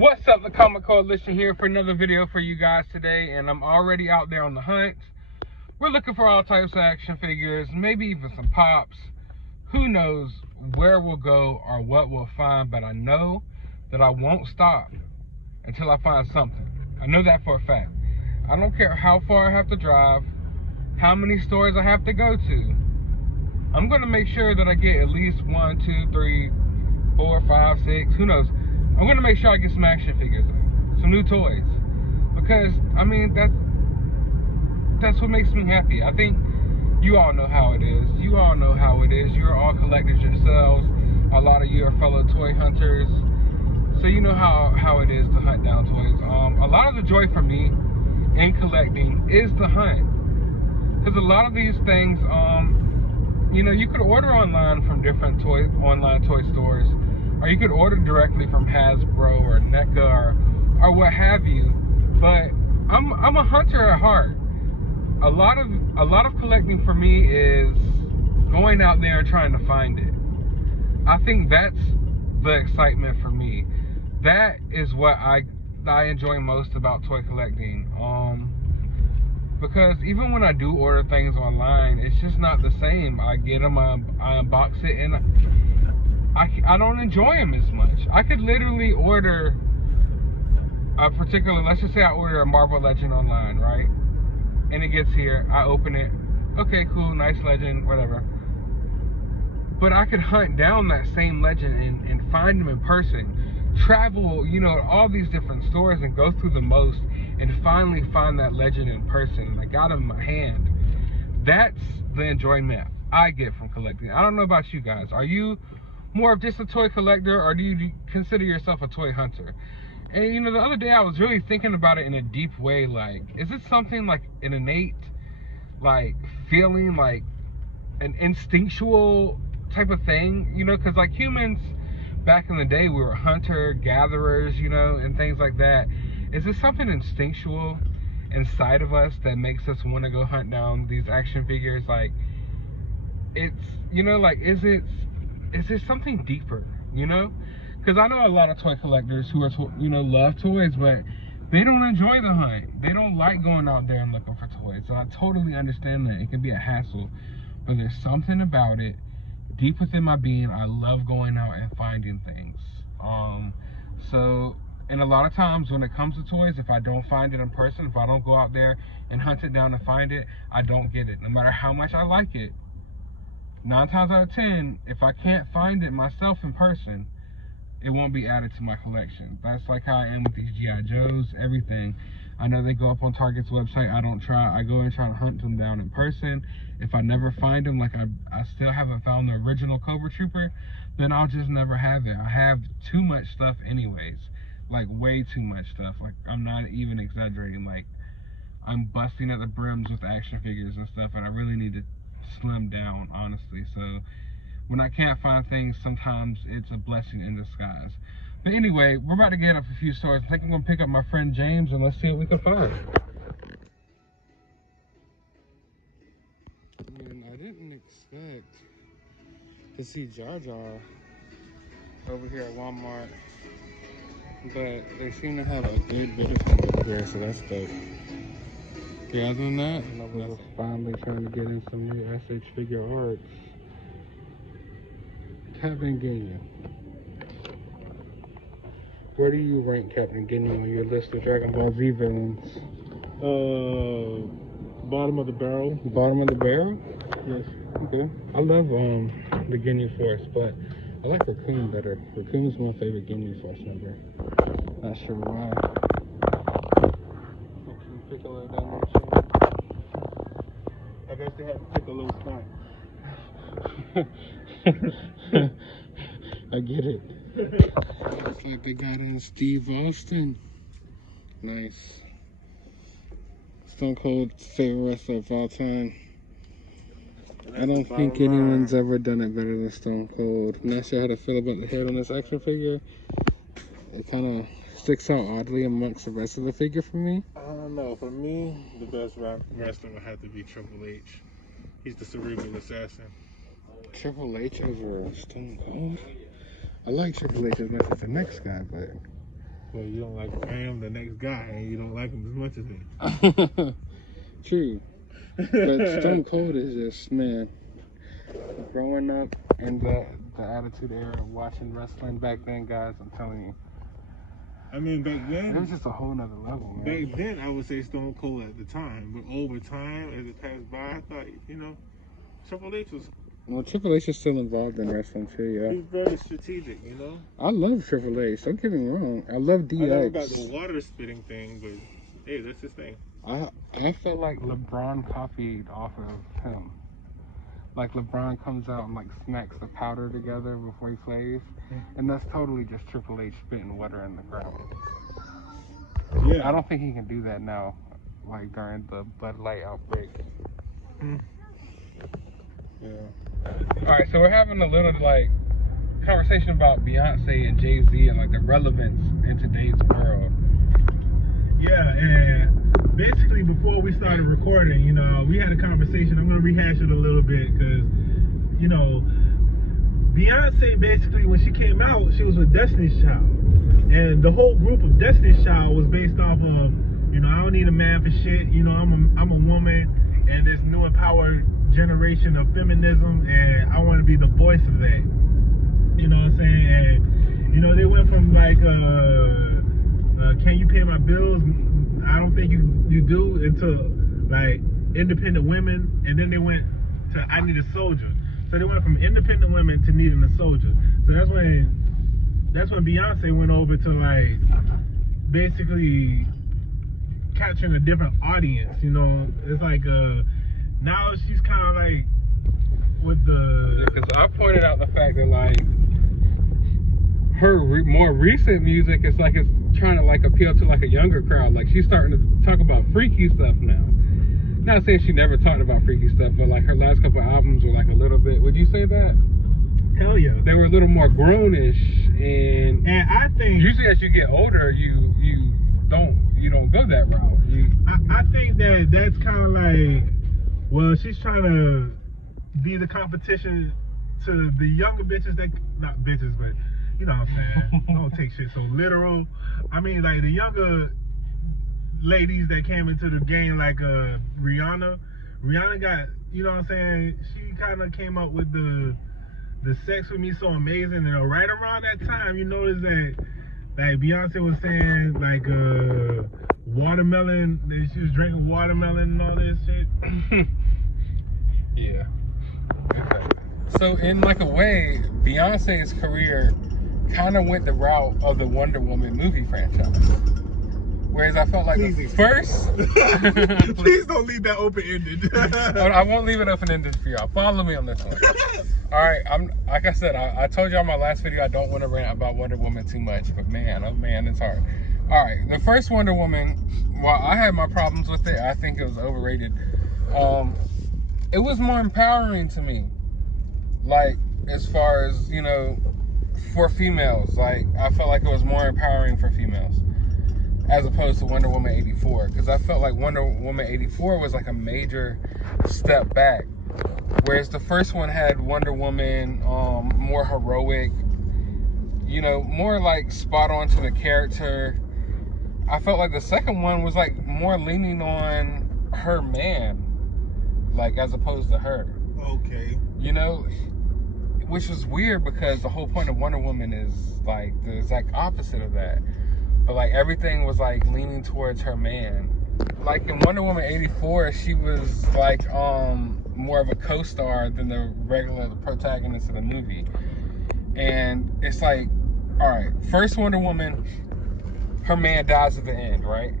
What's up, the Comic Coalition here for another video for you guys today, and I'm already out there on the hunt. We're looking for all types of action figures, maybe even some pops. Who knows where we'll go or what we'll find, but I know that I won't stop until I find something. I know that for a fact. I don't care how far I have to drive, how many stores I have to go to. I'm going to make sure that I get at least 1, 2, 3, 4, 5, 6, who knows. I'm going to make sure I get some action figures, some new toys. Because, I mean, that's what makes me happy. I think you all know how it is. You all know how it is. You're all collectors yourselves. A lot of you are fellow toy hunters. So you know how it is to hunt down toys. A lot of the joy for me in collecting is the hunt. Because a lot of these things, you know, you could order online from different online toy stores, or you could order directly from Hasbro or NECA or what have you. But I'm a hunter at heart. A lot of collecting for me is going out there and trying to find it. I think that's the excitement for me. That is what I enjoy most about toy collecting. Because even when I do order things online, it's just not the same. I get them, I unbox it, and I don't enjoy them as much. I could literally order a particular, let's just say I order a Marvel Legend online, right? And it gets here, I open it, okay, cool, nice Legend, whatever. But I could hunt down that same Legend and find them in person. Travel, you know, all these different stores and go through the most and finally find that Legend in person. And I got them in my hand. That's the enjoyment I get from collecting. I don't know about you guys. Are you more of just a toy collector, or do you consider yourself a toy hunter? And you know, the other day I was really thinking about it in a deep way. Like, is it something like an innate, like, feeling, like an instinctual type of thing? You know, because like humans back in the day, we were hunter gatherers, you know, and things like that. Is there something instinctual inside of us that makes us want to go hunt down these action figures? Like, it's, you know, like, is there something deeper, you know? Because I know a lot of toy collectors who are, you know, love toys, but they don't enjoy the hunt. They don't like going out there and looking for toys. So I totally understand that. It can be a hassle, but there's something about it deep within my being. I love going out and finding things. And a lot of times when it comes to toys, if I don't find it in person, if I don't go out there and hunt it down to find it, I don't get it. No matter how much I like it, 9 times out of 10, if I can't find it myself in person, it won't be added to my collection. That's like how I am with these G.I. Joes, everything. I know they go up on Target's website. I go and try to hunt them down in person. If I never find them, like I still haven't found the original Cobra Trooper, then I'll just never have it. I have too much stuff anyways. Like, way too much stuff. Like, I'm not even exaggerating. Like, I'm busting at the brims with action figures and stuff, and I really need to slim down, honestly. So when I can't find things, sometimes it's a blessing in disguise. But anyway, we're about to get up a few stores. I think I'm gonna pick up my friend James and let's see what we can find. I mean, I didn't expect to see Jar Jar over here at Walmart, but they seem to have a good bit of them over here, so that's dope. Yeah, other than that, I was finally trying to get in some new SH figure arts. Captain Ginyu. Where do you rank Captain Ginyu on your list of Dragon Ball Z villains? Bottom of the barrel. Bottom of the barrel? Yes. Okay. I love the Ginyu Force, but I like Raccoon better. Raccoon's my favorite Ginyu Force member. Not sure why. Piccolo down I guess they had to take a little snack. I get it. Looks like they got in Steve Austin. Nice. Stone Cold favorite wrestler of all time. I don't think anyone's ever done it better than Stone Cold. I'm not sure how to feel about the head on this action figure. It kind of sticks out oddly amongst the rest of the figure for me. I don't know. For me, the best wrestler would have to be Triple H. He's the cerebral assassin. Triple H over Stone Cold? I like Triple H as much as the next guy, but Well, you don't like I am the next guy, and you don't like him as much as me. True. But Stone Cold is just, man, growing up in the Attitude Era, watching wrestling back then, guys, I'm telling you. I mean, back then, it was just a whole nother level, man. Back then, I would say Stone Cold at the time, but over time, as it passed by, I thought, Triple H was. Well, Triple H is still involved in wrestling too, yeah. He's very strategic, I love Triple H. Don't get me wrong. I love DX. I never got the water spitting thing, but hey, that's his thing. I feel like LeBron copied off of him. Like LeBron comes out and like smacks the powder together before he plays, and that's totally just Triple H spitting water in the crowd. Yeah. I don't think he can do that now, like during the Bud Light outbreak. Yeah. All right, so we're having a little like conversation about Beyonce and Jay-Z and like the relevance in today's world. Yeah, and basically before we started recording, we had a conversation. I'm gonna rehash it a little bit because, Beyonce basically when she came out, she was with Destiny's Child, and the whole group of Destiny's Child was based off of, I don't need a man for shit. I'm a woman, and this new empowered generation of feminism, and I want to be the voice of that. You know what I'm saying? And they went from like can you pay my bills? I don't think you do, into like independent women, and then they went to I need a soldier. So they went from independent women to needing a soldier. So that's when Beyonce went over to like basically capturing a different audience. It's like now she's kind of like with the. Because I pointed out the fact that like her more recent music is like it's trying to like appeal to like a younger crowd. Like she's starting to talk about freaky stuff now. Not saying she never talked about freaky stuff, but like her last couple albums were like a little bit. Would you say that? Hell yeah. They were a little more grownish, and I think usually as you get older, you don't go that route. I think that's kind of like, well, she's trying to be the competition to the younger bitches that not bitches, but you know what I'm saying. Don't take shit so literal. I mean, like the younger ladies that came into the game, like Rihanna got, you know what I'm saying, she kind of came up with the Sex With Me So Amazing, and right around that time you notice that like Beyonce was saying like watermelon, that she was drinking watermelon and all this shit. Yeah. Okay. So in like a way, Beyonce's career kind of went the route of the Wonder Woman movie franchise. Whereas I felt like first... Please don't leave that open-ended. I won't leave it open-ended for y'all. Follow me on this one. All right, like I said, I told y'all in my last video I don't want to rant about Wonder Woman too much, but man, oh man, it's hard. All right, the first Wonder Woman, while I had my problems with it, I think it was overrated. It was more empowering to me. Like, as far as, for females, like, I felt like it was more empowering for females as opposed to Wonder Woman 84, because I felt like Wonder Woman 84 was like a major step back, whereas the first one had Wonder Woman more heroic, more like spot on to the character. I felt like the second one was like more leaning on her man, like as opposed to her. Okay. Which was weird because the whole point of Wonder Woman is like the exact opposite of that. But like everything was like leaning towards her man. Like in Wonder Woman 84, she was like more of a co-star than the regular protagonist of the movie. And it's like, all right, first Wonder Woman, her man dies at the end, right?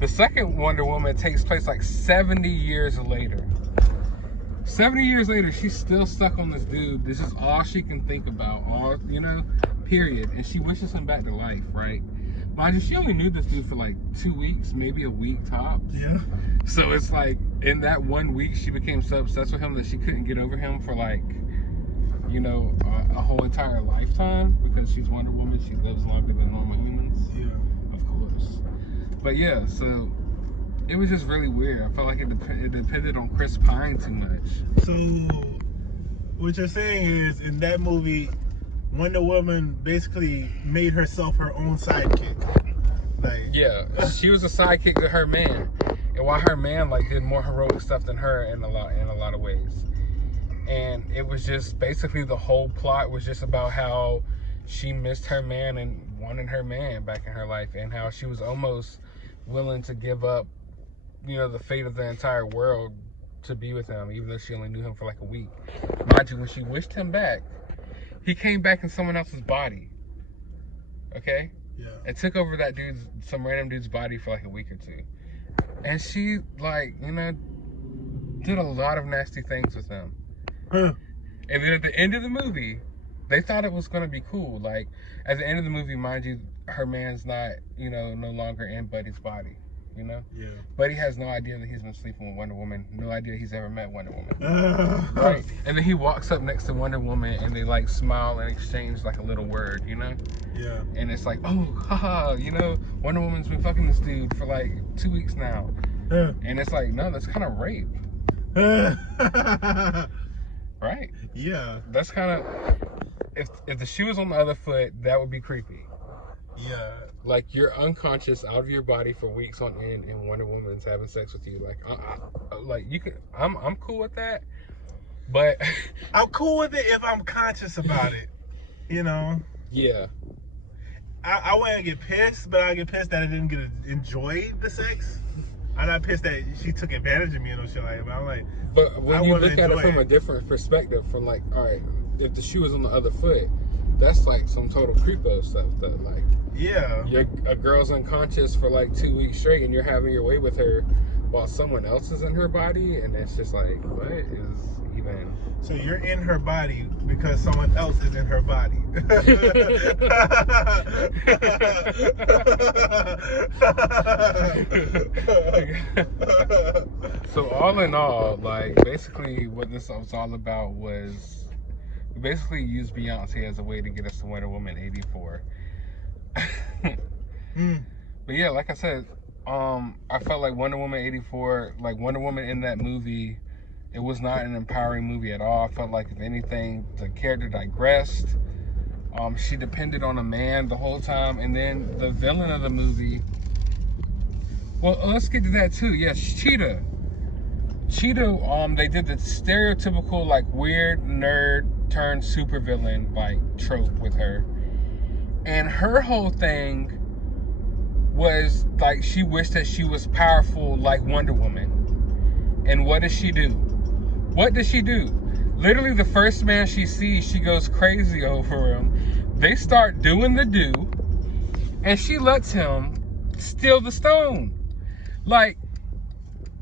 The second Wonder Woman takes place like 70 years later. 70 years later, she's still stuck on this dude. This is all she can think about, period. And she wishes him back to life, right? Mind you, she only knew this dude for like 2 weeks, maybe a week tops. Yeah. So it's like, in that 1 week, she became so obsessed with him that she couldn't get over him for like, a whole entire lifetime, because she's Wonder Woman. She lives longer than normal humans. Yeah. Of course. But yeah, so it was just really weird. I felt like it depended on Chris Pine too much. So what you're saying is, in that movie, Wonder Woman basically made herself her own sidekick. Like, yeah, she was a sidekick to her man, and while her man like did more heroic stuff than her in a lot of ways. And it was just basically the whole plot was just about how she missed her man and wanted her man back in her life, and how she was almost willing to give up, the fate of the entire world to be with him, even though she only knew him for like a week. Mind you, when she wished him back, he came back in someone else's body. Okay? yeah. And took over some random dude's body for like a week or two. And she, like, did a lot of nasty things with him. Huh. And then at the end of the movie, they thought it was going to be cool. Like, at the end of the movie, mind you, her man's not, no longer in Buddy's body, Yeah. Buddy has no idea that he's been sleeping with Wonder Woman. No idea he's ever met Wonder Woman. Right? And then he walks up next to Wonder Woman and they, like, smile and exchange, like, a little word, Yeah. And it's like, oh, haha, Wonder Woman's been fucking this dude for, like, 2 weeks now. And it's like, no, that's kind of rape. Right? Yeah. That's kind of, if the shoe was on the other foot, that would be creepy. Yeah. Like, you're unconscious out of your body for weeks on end, and Wonder Woman's having sex with you. Like, you could, I'm cool with that, but I'm cool with it if I'm conscious about it. Yeah. I wouldn't get pissed, but I get pissed that I didn't get to enjoy the sex. I'm not pissed that she took advantage of me and no shit like that. But I'm like, but when you look at it from it. a different perspective, from like, all right, if the shoe was on the other foot, that's like some total creepo stuff. That like, yeah, a girl's unconscious for like 2 weeks straight, and you're having your way with her while someone else is in her body, and it's just like, what is even? So you're in her body because someone else is in her body. So all in all, like, basically what this was all about was we basically used Beyonce as a way to get us to Wonder Woman 84. But yeah, like I said, I felt like Wonder Woman 84, like Wonder Woman in that movie, it was not an empowering movie at all. I felt like, if anything, the character digressed. She depended on a man the whole time. And then the villain of the movie, well, let's get to that too. Yes, Cheetah. They did the stereotypical, like, weird nerd turned supervillain, like, trope with her. And her whole thing was, like, she wished that she was powerful like Wonder Woman. And what does she do? What does she do? Literally, the first man she sees, she goes crazy over him. They start doing the do, and she lets him steal the stone. Like,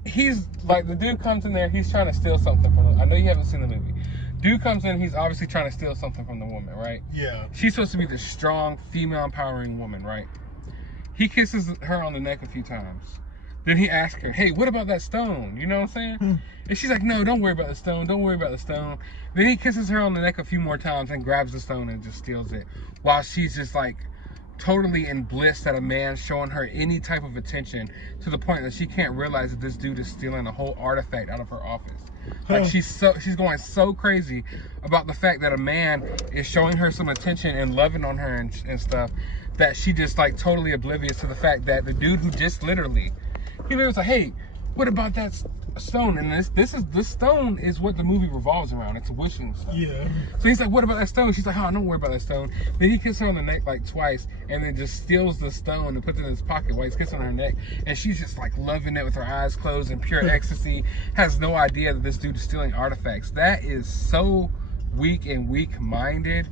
the dude comes in there, he's trying to steal something from him. I know you haven't seen the movie. Dude comes in, he's obviously trying to steal something from the woman, right? Yeah. She's supposed to be the strong, female empowering woman, right? He kisses her on the neck a few times. Then he asks her, hey, what about that stone? You know what I'm saying? And she's like, no, don't worry about the stone. Don't worry about the stone. Then he kisses her on the neck a few more times and grabs the stone and just steals it. While she's just like totally in bliss that a man's showing her any type of attention, to the point that she can't realize that this dude is stealing a whole artifact out of her office. Like, she's going so crazy about the fact that a man is showing her some attention and loving on her and stuff, that she just like totally oblivious to the fact that the dude who just literally, he was like, hey, what about that stone? And this stone is what the movie revolves around. It's a wishing stone. Yeah. So he's like, what about that stone? She's like, oh, don't worry about that stone. Then he kisses her on the neck like twice, and then just steals the stone and puts it in his pocket while he's kissing her neck. And she's just like loving it with her eyes closed in pure ecstasy. Has no idea that this dude is stealing artifacts. That is so weak and weak-minded.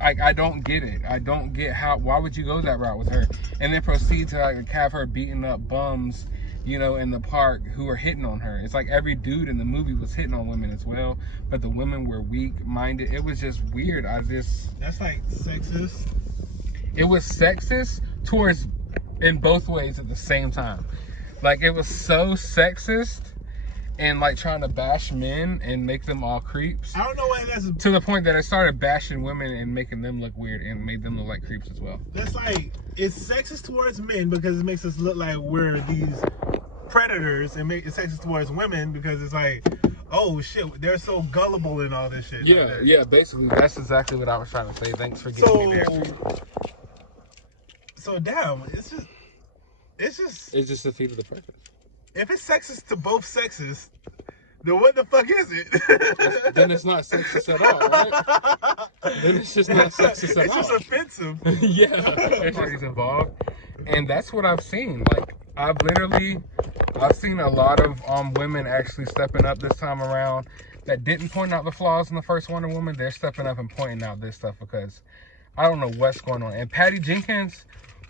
Like, I don't get it. I don't get why would you go that route with her and then proceed to like have her beating up bums, in the park who are hitting on her. It's like every dude in the movie was hitting on women as well, but the women were weak-minded. It was just weird. That's like sexist. It was sexist in both ways at the same time. Like, it was so sexist and like trying to bash men and make them all creeps. I don't know why that's to the point that it started bashing women and making them look weird and made them look like creeps as well. That's like, it's sexist towards men because it makes us look like we're these predators, and it's sexist towards women because it's like, Oh shit, they're so gullible and all this shit. Yeah, basically that's exactly what I was trying to say. Thanks for getting me there. So damn, it's just defeated the purpose. If it's sexist to both sexes, then what the fuck is it? Then it's not sexist at all, right? Then it's just not sexist at all. It's just offensive. Yeah, everybody's involved, and that's what I've seen. Like I've seen a lot of women actually stepping up this time around that didn't point out the flaws in the first Wonder Woman. They're stepping up and pointing out this stuff because I don't know what's going on. And Patty Jenkins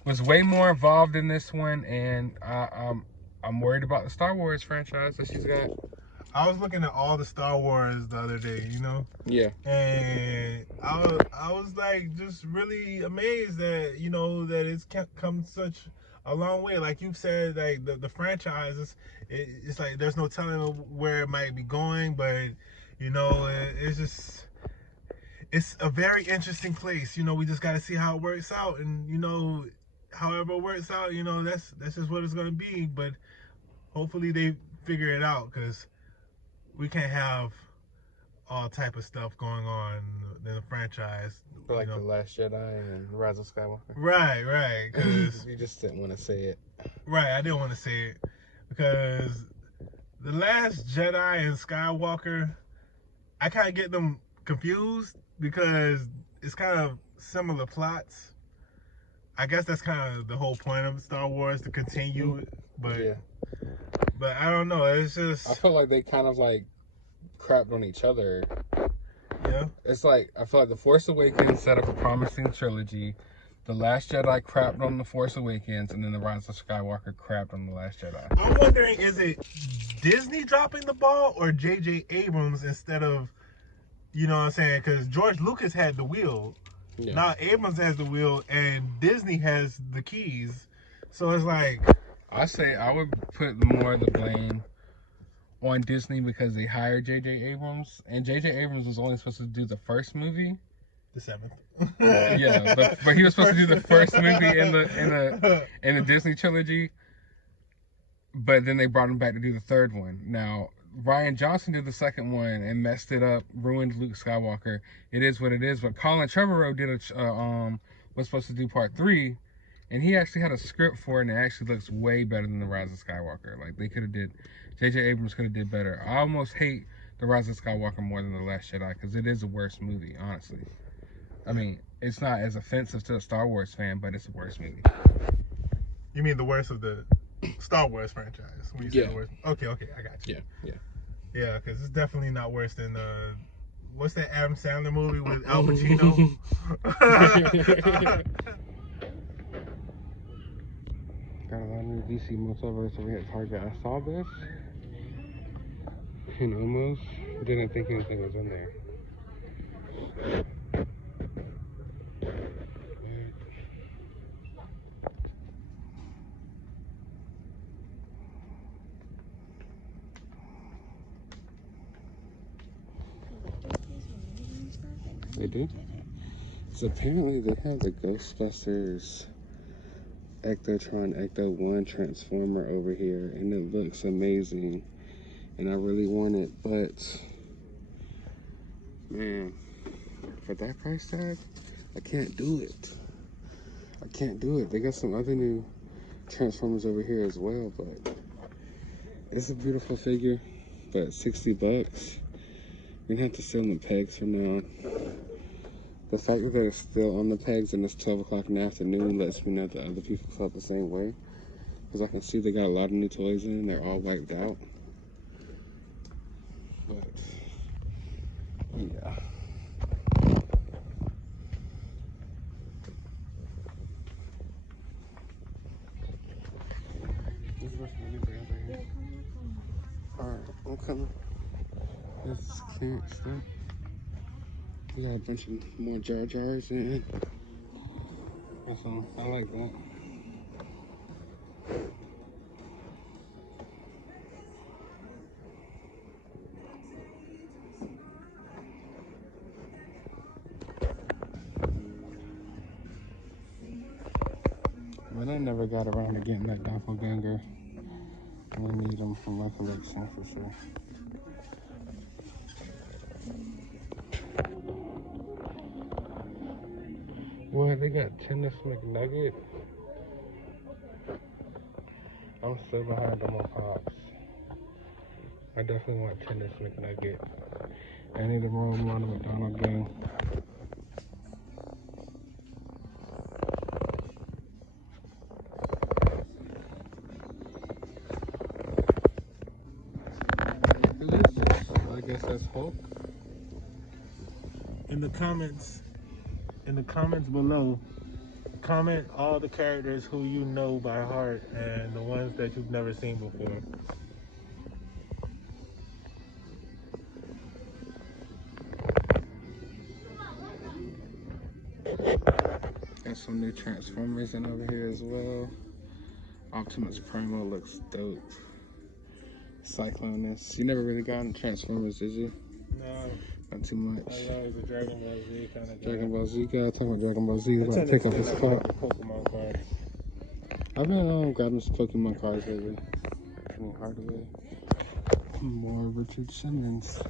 was way more involved in this one, and I'm worried about the Star Wars franchise that she's got. I was looking at all the Star Wars the other day, you know? Yeah. And I was like just really amazed that, you know, that it's come such a long way. Like you've said, like the franchises, it's like there's no telling where it might be going, but, you know, it's a very interesting place. You know, we just got to see how it works out. And, you know, however it works out, you know, that's just what it's going to be. But hopefully they figure it out, because we can't have all type of stuff going on in the franchise. Like The Last Jedi and Rise of Skywalker. Right. Cause you just didn't want to say it. Right, I didn't want to say it. Because The Last Jedi and Skywalker, I kind of get them confused because it's kind of similar plots. I guess that's kind of the whole point of Star Wars, to continue it. But yeah. But I don't know. It's just, I feel like they kind of like crapped on each other. Yeah. It's like, I feel like The Force Awakens set up a promising trilogy. The Last Jedi crapped on The Force Awakens, and then The Rise of Skywalker crapped on The Last Jedi. I'm wondering, is it Disney dropping the ball or J.J. Abrams instead of, you know what I'm saying? Because George Lucas had the wheel. Yeah. Now Abrams has the wheel and Disney has the keys. So it's like, I say I would put more of the blame on Disney because they hired J.J. Abrams, and J.J. Abrams was only supposed to do the first movie. The 7th. Yeah, but he was supposed to do the first movie in the Disney trilogy, but then they brought him back to do the third one. Now Rian Johnson did the second one and messed it up, ruined Luke Skywalker. It is what it is. But Colin Trevorrow did was supposed to do part 3, and he actually had a script for it, and it actually looks way better than The Rise of Skywalker. Like they could have did, J.J. Abrams could have did better. I almost hate The Rise of Skywalker more than The Last Jedi because it is a worse movie, honestly. I mean, it's not as offensive to a Star Wars fan, but it's a worse movie. You mean the worst of the Star Wars franchise? When you say the worst? Okay, I got you. Yeah, because it's definitely not worse than what's that Adam Sandler movie with Al Pacino? Got a lot of new DC multiverse over here at Target. I saw this and almost didn't think anything was in there. They do? So apparently they have the Ghostbusters Ectotron Ecto 1 Transformer over here, and it looks amazing, and I really want it, but man, for that price tag, I can't do it. They got some other new Transformers over here as well, but it's a beautiful figure, but $60. We're gonna have to sit on the pegs from now on. The fact that it's still on the pegs and it's 12 o'clock in the afternoon lets me know that other people felt the same way. Because I can see they got a lot of new toys in, they're all wiped out. But, yeah. Alright, I'm coming. This can't stop. We got a bunch of more Jar Jars in. So I like that. But I never got around to getting that doppelganger. We need them for my collection for sure. What, they got tennis McNugget? I'm still behind on my pops. I definitely want tennis McNugget. I need to roam on a McDonald's game. Who is this? I guess that's Hulk. In the comments below, comment all the characters who you know by heart and the ones that you've never seen before. Got some new Transformers in over here as well. Optimus Primo looks dope. Cyclonus. You never really got into Transformers, did you? No. Not too much. I know he's a Dragon Ball Z kind of guy. Dragon Ball Z guy. Talking about Dragon Ball Z. He's about to pick up his car. Pokemon cards. I've been grabbing some Pokemon cards lately. Kenny Hardaway. More Richard Simmons.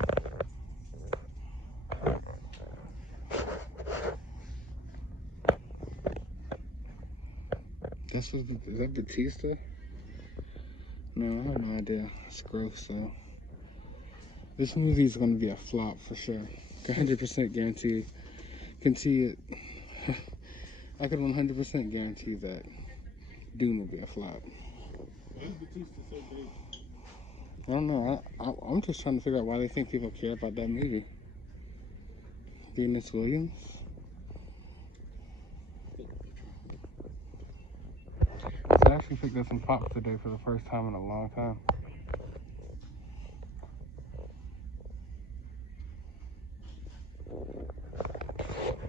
Is that Batista? No, I have no idea. It's gross, so. This movie is going to be a flop for sure. 100% guarantee. Can see it. I can 100% guarantee that Dune will be a flop. Why is Batista so big? I don't know. I'm just trying to figure out why they think people care about that movie. Venus Williams. So I actually picked up some pops today for the first time in a long time.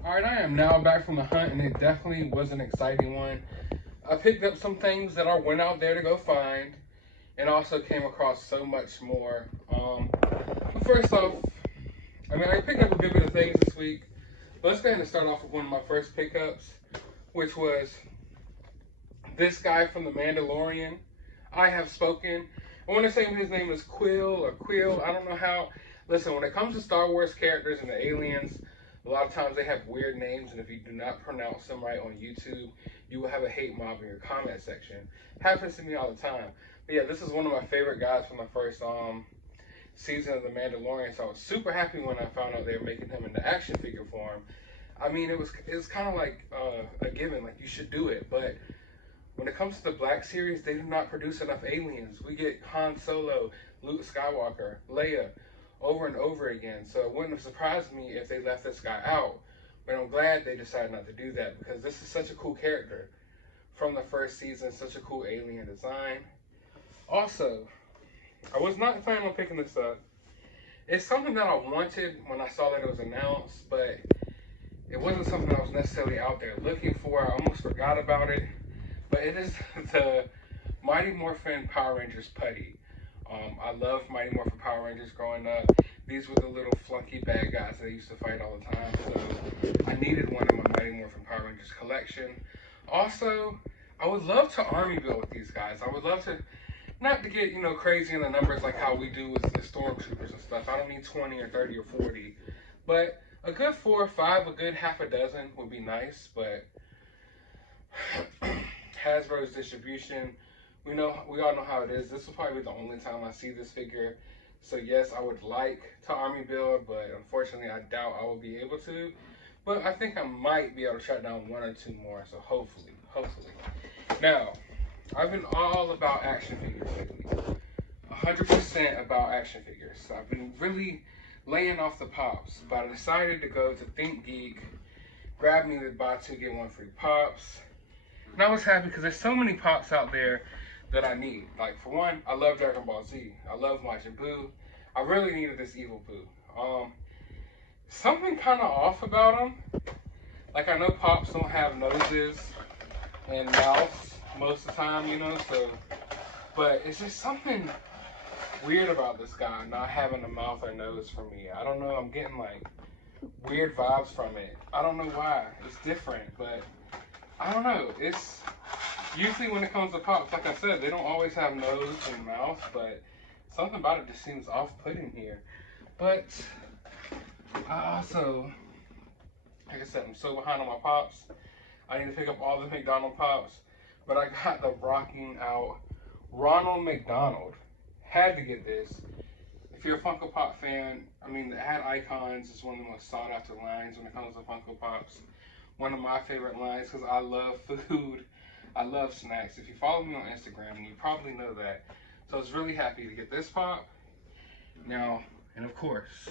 Alright, I am now back from the hunt, and it definitely was an exciting one. I picked up some things that I went out there to go find, and also came across so much more. But first off, I picked up a good bit of things this week. But let's go ahead and start off with one of my first pickups, which was this guy from The Mandalorian. I have spoken. I want to say his name is Quill or Quill. I don't know how. Listen, when it comes to Star Wars characters and the aliens, a lot of times they have weird names, and if you do not pronounce them right on YouTube, you will have a hate mob in your comment section. Happens to me all the time. But yeah, this is one of my favorite guys from the first season of The Mandalorian, so I was super happy when I found out they were making him into action figure form. I mean, it was kind of like a given, like you should do it, but when it comes to the Black Series, they do not produce enough aliens. We get Han Solo, Luke Skywalker, Leia, over and over again. So it wouldn't have surprised me if they left this guy out. But I'm glad they decided not to do that, because this is such a cool character from the first season, such a cool alien design. Also, I was not planning on picking this up. It's something that I wanted when I saw that it was announced, but it wasn't something I was necessarily out there looking for. I almost forgot about it. But it is the Mighty Morphin Power Rangers putty. I loved Mighty Morphin Power Rangers growing up. These were the little flunky bad guys that I used to fight all the time. So I needed one in my Mighty Morphin Power Rangers collection. Also, I would love to army build with these guys. I would love to, not to get, crazy in the numbers like how we do with the stormtroopers and stuff. I don't need 20 or 30 or 40. But a good 4 or 5, a good half a dozen would be nice. But Hasbro's distribution, we all know how it is. This will probably be the only time I see this figure. So yes, I would like to army build, but unfortunately I doubt I will be able to. But I think I might be able to track down 1 or 2 more, so hopefully. Now, I've been all about action figures lately. 100% about action figures. So I've been really laying off the pops, but I decided to go to Thinkgeek, grab me the buy 2 get 1 free pops. And I was happy because there's so many pops out there that I need. Like, for one, I love Dragon Ball Z. I love Majin Buu. I really needed this Evil Buu. Something kind of off about them. Like, I know pops don't have noses and mouths most of the time, so. But it's just something weird about this guy not having a mouth or nose for me. I don't know. I'm getting, like, weird vibes from it. I don't know why. It's different, but I don't know. It's usually when it comes to pops, like I said, they don't always have nose and mouth, but something about it just seems off-putting here. But I also, like I said, I'm so behind on my pops. I need to pick up all the McDonald Pops. But I got the rocking out Ronald McDonald. Had to get this. If you're a Funko Pop fan, I mean, the ad icons is one of the most sought after lines when it comes to Funko Pops. One of my favorite lines because I love food. I love snacks. If you follow me on Instagram, you probably know that. So I was really happy to get this pop. Now, and of course,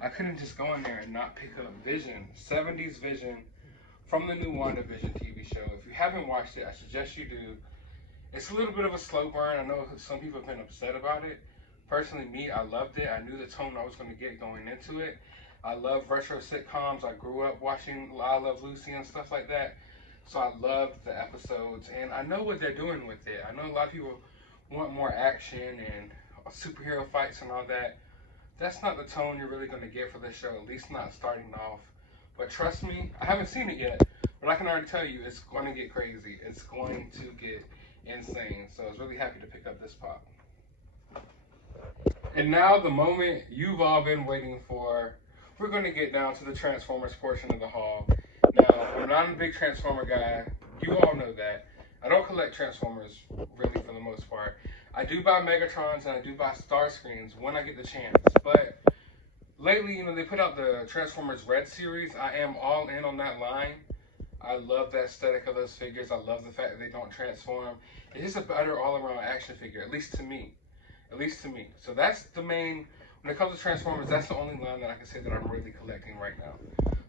I couldn't just go in there and not pick up Vision, 70s Vision from the new WandaVision TV show. If you haven't watched it, I suggest you do. It's a little bit of a slow burn. I know some people have been upset about it. Personally, me, I loved it. I knew the tone I was going to get going into it. I love retro sitcoms. I grew up watching I Love Lucy and stuff like that. So I loved the episodes. And I know what they're doing with it. I know a lot of people want more action and superhero fights and all that. That's not the tone you're really going to get for this show, at least not starting off. But trust me, I haven't seen it yet, but I can already tell you it's going to get crazy. It's going to get insane. So I was really happy to pick up this pop. And now the moment you've all been waiting for, we're going to get down to the Transformers portion of the haul. Now, I'm not a big Transformer guy. You all know that. I don't collect Transformers really for the most part. I do buy Megatrons and I do buy Starscreens when I get the chance. But lately, you know, they put out the Transformers Red series. I am all in on that line. I love the aesthetic of those figures. I love the fact that they don't transform. It's just a better all-around action figure, at least to me. At least to me. So that's the main, when it comes to Transformers, that's the only line that I can say that I'm really collecting right now.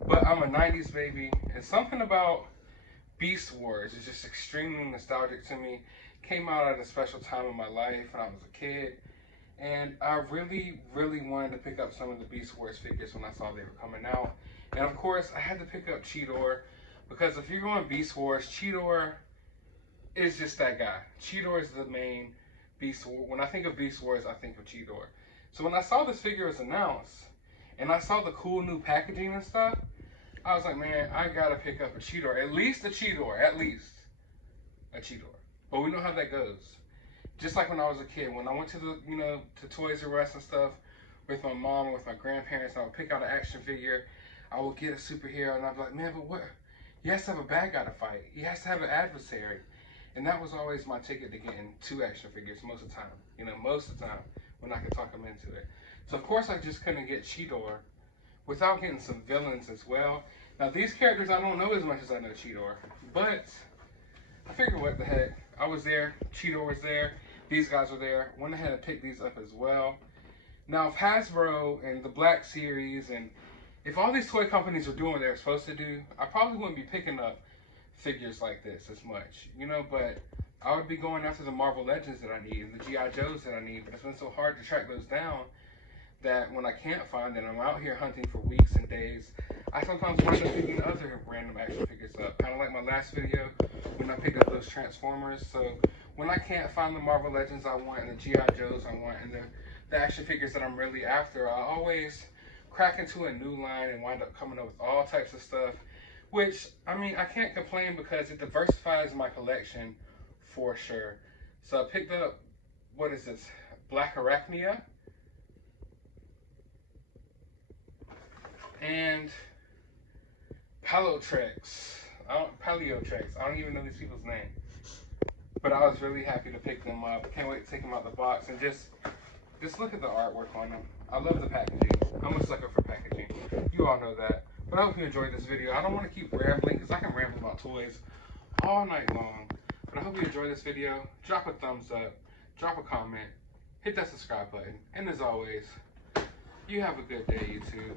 But I'm a 90s baby, and something about Beast Wars is just extremely nostalgic to me. Came out at a special time in my life when I was a kid. And I really, really wanted to pick up some of the Beast Wars figures when I saw they were coming out. And of course, I had to pick up Cheetor, because if you're going Beast Wars, Cheetor is just that guy. Cheetor is the main Beast Wars. When I think of Beast Wars, I think of Cheetor. So when I saw this figure was announced, and I saw the cool new packaging and stuff, I was like, man, I gotta pick up a Cheetor. At least a Cheetor. At least a Cheetor. But we know how that goes. Just like when I was a kid, when I went to the, you know, to Toys R Us and stuff with my mom and with my grandparents, I would pick out an action figure. I would get a superhero, and I'd be like, man, but what? He has to have a bad guy to fight. He has to have an adversary. And that was always my ticket to getting 2 action figures most of the time. You know, most of the time when I could talk them into it. So of course I just couldn't get Cheetor without getting some villains as well. Now these characters I don't know as much as I know Cheetor, but I figured what the heck. I was there, Cheetor was there, these guys were there. Went ahead and picked these up as well. Now if Hasbro and the Black Series and if all these toy companies were doing what they're supposed to do, I probably wouldn't be picking up figures like this as much, you know, but I would be going after the Marvel Legends that I need and the G.I. Joes that I need, but it's been so hard to track those down that when I can't find them, I'm out here hunting for weeks and days. I sometimes wind up picking other random action figures up, kind of like my last video when I picked up those Transformers. So when I can't find the Marvel Legends I want and the G.I. Joes I want and the action figures that I'm really after, I always crack into a new line and wind up coming up with all types of stuff. Which, I mean, I can't complain because it diversifies my collection for sure. So I picked up, what is this? Black Arachnia. And Palotrex. Paleotrex. I don't even know these people's name. But I was really happy to pick them up. Can't wait to take them out the box and just look at the artwork on them. I love the packaging. I'm a sucker for packaging. You all know that. But I hope you enjoyed this video. I don't want to keep rambling because I can ramble about toys all night long. But I hope you enjoyed this video. Drop a thumbs up. Drop a comment. Hit that subscribe button. And as always, you have a good day, YouTube.